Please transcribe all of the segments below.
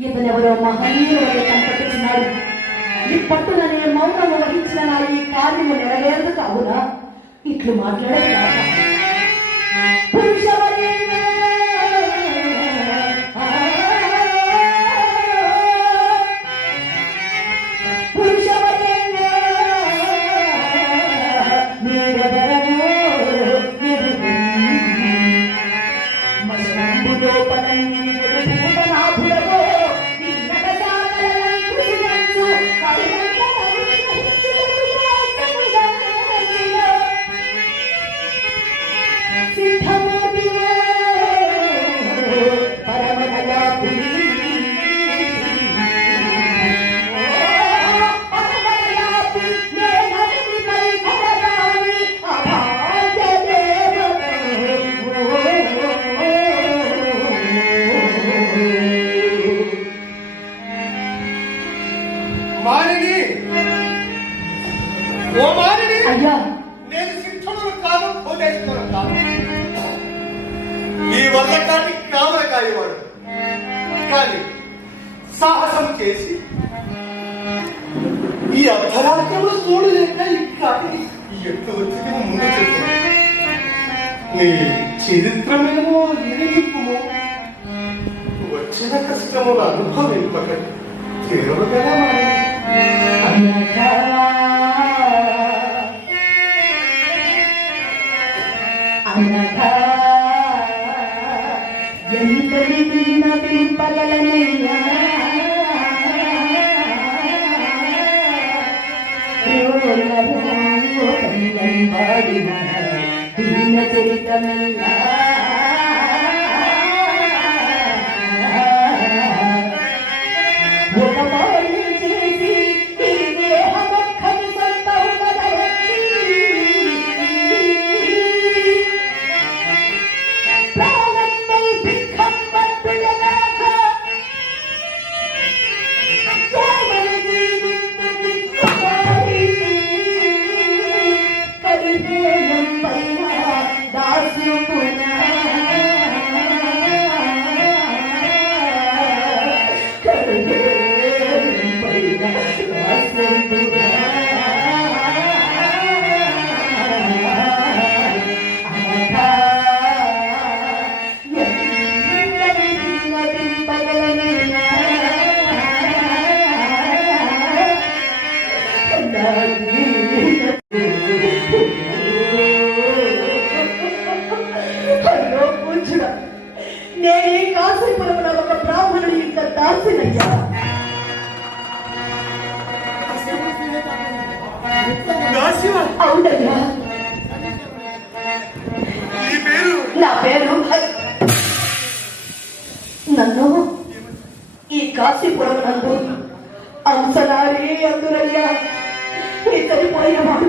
ఇతనెవరో మహనీయుడు కనపడుతున్నాడు ఈ పట్టుననే మౌనం వహించిన నా ఈ కార్యము నెరవేరదు కావునా? ఇట్లు మాట్లాడదు భరతములు చూడలేక ఇక్కడ ఎంత వచ్చింది ముందు చెప్పు నీ చరిత్రమేమో వినిపుము వచ్చిన కష్టములు అనుభవింపక తీరగలమా ఎంత విధిన திருந்த திருத்தமெல்லாம் అవునయ్యా నా పేరు నన్ను ఈ కాశీపురం నందు అంశనారి అందురయ్యా. నీ చనిపోయిన వాడు.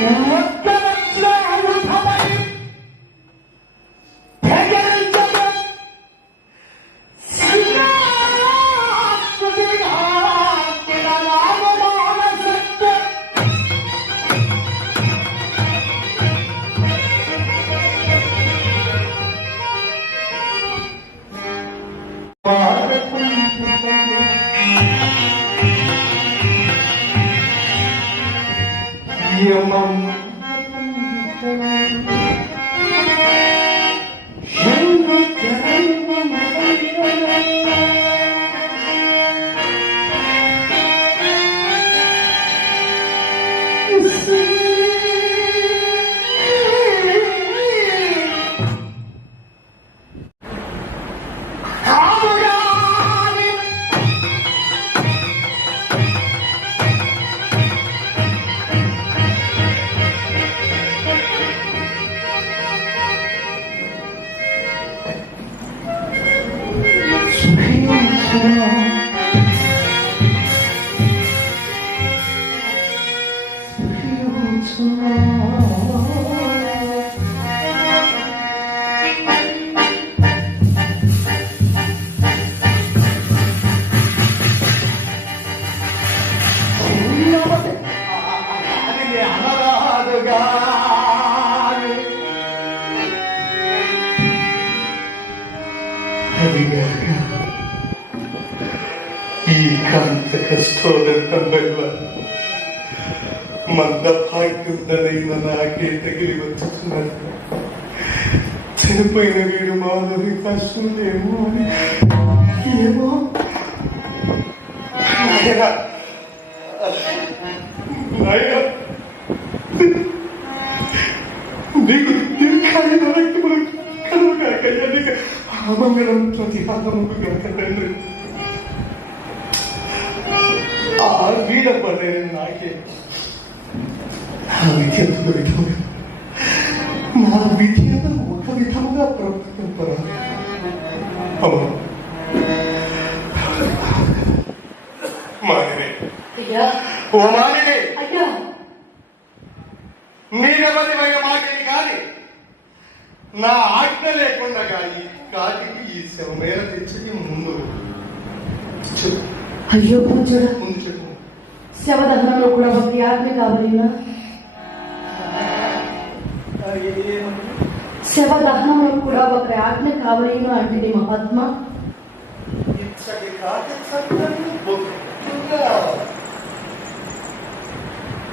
What? అది అదిగాక ఈ కాంత కష్టోదంతం వల్ల మంద భాగ్యుద్దనైన నాకే తగిలి వచ్చుతున్నది చనిపోయిన వీడు మాధవి కష్టమేమో అని ఏమో నాయనా, నాయనా, నీకు తండ్రి ఆ వీడ పడే నాకే. నా విద్యతో ఒక విధముగా ప్రవర్తింపరా ఓ అయ్యా. నీరెవరివైన మాటని కాని నా ఆజ్ఞ లేకుండా కానీ కాటికి ఈ శవమేర తెచ్చి ముందు చెప్పు అయ్యో పూజడా ముందు చెప్పు శవదహనంలో కూడా ఒక ఆజ్ఞ కావాలినా శవదహనంలో కూడా ఒక ఆజ్ఞ కావాలినా అంటే నీ మహాత్మ ఇచ్చటి కాటి చక్కని బొత్తుగా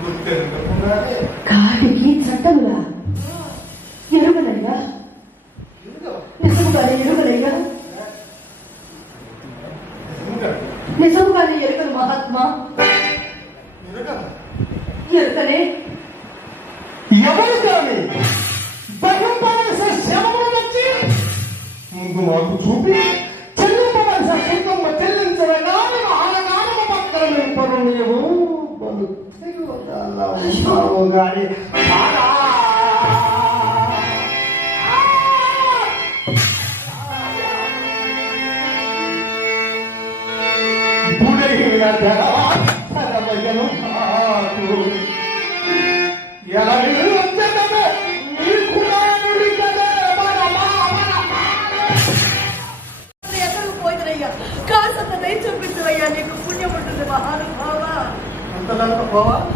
గుర్తెందుకున్నానే కాటికి చట్టములా ముందు మాకు చూపి చెల్లింపవలసిన సొంతము చెల్లించగా ఆనగానము పక్కన నింపను నీవు. బలు తెగువదలా ఎలా agora.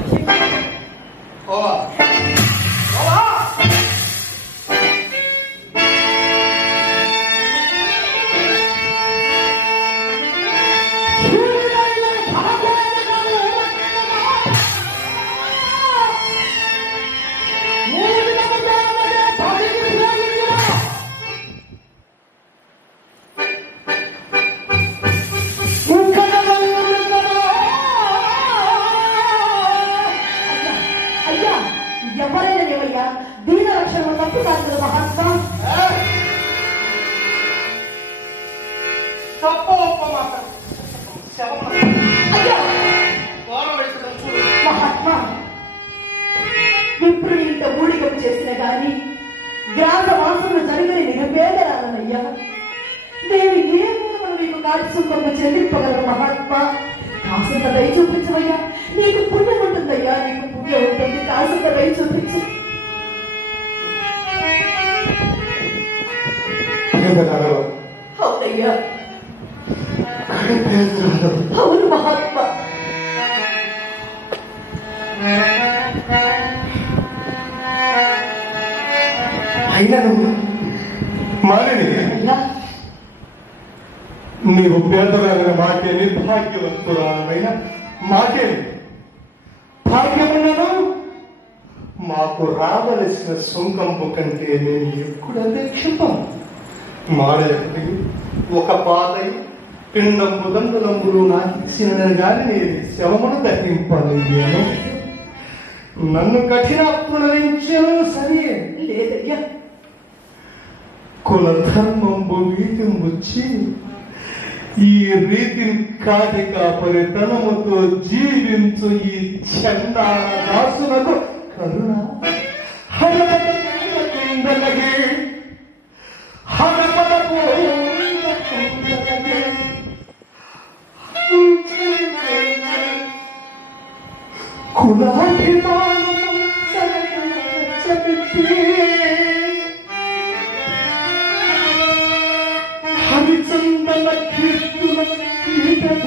తప్ప ఒప్ప మాట శవం అయ్యా గోడ వేసడం చూడు మహాత్మ విప్రుడు ఇంత ఊడిగం చేసిన గాని గ్రామ వాసన జరగని నిరుపేదరాలనయ్యా నీ కార్యసుఖము చెల్లింపగల మహాత్మా కాసంత దయ చూపించవయ్యా నీకు పుణ్యం ఉంటుందయ్యా నీకు పుణ్యం ఉంటుంది కాసంత దయ చూపించు అవునయ్యా పేదరాలు అవును మహాత్మా. అయినను మాలిని నీవు పేదరాలని మాకే నిర్భాగ్యవంతురాలైన మాకే భాగ్యములను మాకు రావలసిన సుంకంపు కంటే నేను ఎప్పుడు అపేక్షింపం మాడేది ఒక పాతై పిండంబు దండులంబులు నాకు ఇచ్చిన గాని శవమును దహింపలేను నన్ను కఠినాత్మనించను సరే. లేదయ్యా. కులధర్మంబు వీటి ముచ్చి ఈ రీతిని కాటి కాపరి తనముతో జీవించు ఈ చండాల దాసులకు కరుణ. హరపద హరపద खुला दिमाग हरिचंद लक्ष्मी लक्ष्मी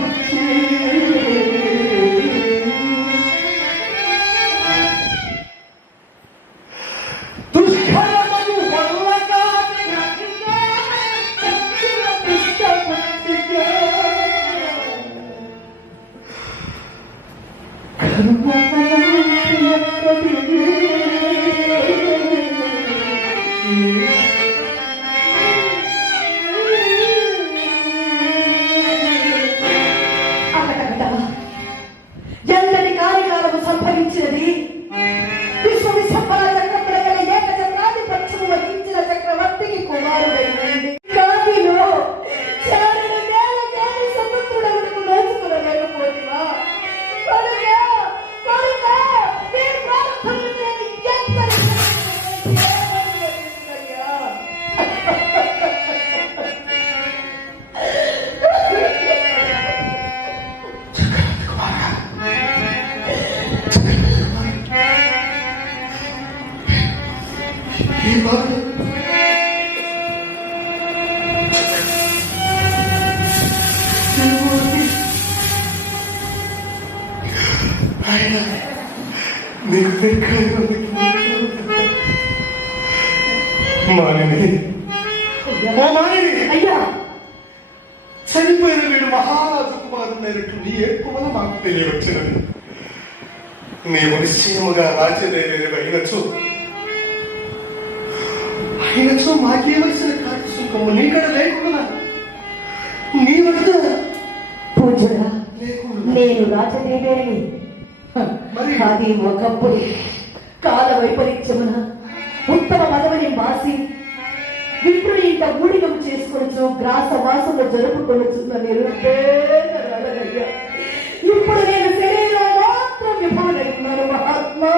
ఆయన నీకు మానిని ఓ మానిని అయ్యా! చనిపోయిన వీడు మహారాజు కుమారుడైనట్టు నీ ఎక్కువ మాకు తెలియవచ్చినది. నీవు నిశ్చయముగా రాజ్యదేవి అయినచ్చు అయినచ్చు మాకేవలసిన కార్యసుఖము నీకడ లేకుండా నీ వద్ద లేకుండా నేను రాజదేవేని కానీ ఒకప్పుడు కాల వైపరీత్యమున ఉత్తమ పదవిని మాసి విప్రుని ఇంత ఊడిగం చేసుకొనొచ్చు గ్రాస వాసము జరుపుకొనొచ్చున్న నిరుపేదరాలనయ్యా ఇప్పుడు నేను శరీరం మాత్రం విభవనైతున్నాను మహాత్మా.